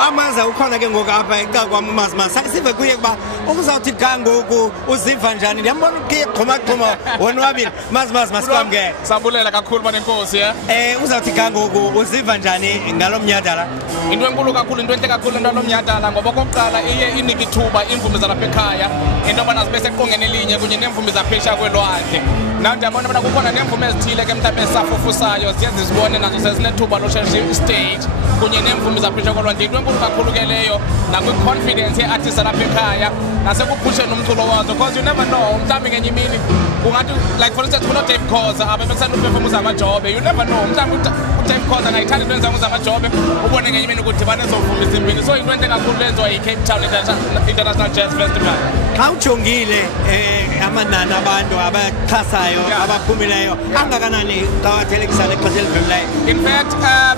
amaza ukhona ke ngoku apha eca kwamazima sive kuye kuba ukuzawuthi ga ngoku uziva njani ndiyambona uqhuma wonwabile mazimazi masikwamkele sabulela kakhulu banenkosi uzawuthi ga ngoku uziva njani ngalo mnyhadala into enkulu kakhulu into entle kakhulu into lomnyhadala ngoba okokuqala iye inike ithuba iimvumi zalapha ekhaya into yobana zibe seqongeni elinye kunye neemvumi zaphesha kwelwandle naw ndiyabona ubana kukhona neemvumi ezithile ke mhlawumbi ezisafufusayo ziye zizibone nazo sezinethuba loshesha istage kunye neemvumi zaphesha kwelwandle into enkulu kakhulu ke leyo nakwi-confidence ye-artist zalapha ekhaya nasekuphusheni umculo wazo because you never know mhlawumbi ngenye imini kungathi like for instance kuno-Dave Khoza abe bekusanda uperform zamajobe you never know mhlawumbi uDave Khoza angayithanda into enzamo zamajobe ubone ngenye imini ukudibana ezovuma izimbini so into entle kakhulu lenziwa yi-Cape Town International Jazz Festival. Xa ujongile amanani abantu abaxhasayo abaphumileyo angakanani xa wathelekisana ixesha elidlulileyo? In fact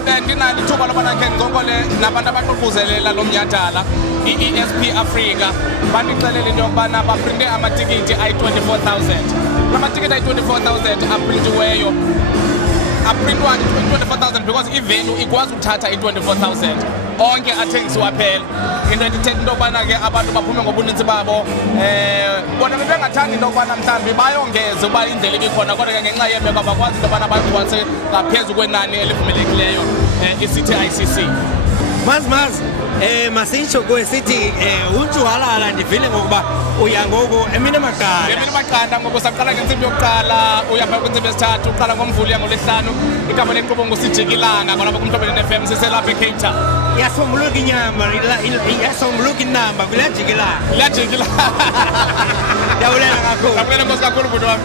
bendinalo ithuba lobana khe ndincokole nabantu abaququzelela lo mnyhadala i-ESP Africa bandixelele into yokubana baprinte amatikiti ayi-24,000 la matikiti ayi-24,000 aprintiweyo aprintwa 24,000 because ivenue ikwazi ukuthatha i-24,000 onke athengisiwa phela into etithetha into yokubana ke abantu baphume ngobuninzi babo bona bebengathanda into yokubana mhlawumbi bayongeze uba indlela ibikhona kodwa ke ngenxa yemeko abakwazi into yobana bagcwalise ngaphezu kwenani elivumelekileyo isithi ICC. Mazimazi masitsho kuwe sithi uNtsuhalala ndivile ngokuba uya ngoku emini amaqanda ngoku saqala ngentsimbi yokuqala uya phaa kwintsimbi yesithathu uqala ngoMvulo yangoLwesihlanu igama lenkqubo ngusijikilanga kwalapha kuMthobeleni FM siselapha eCape Town. Yasombuluka inyama yasombuluka inamba kulajikilanga ndiyabulele kakhulu nkosi kakhulu bhuti wam.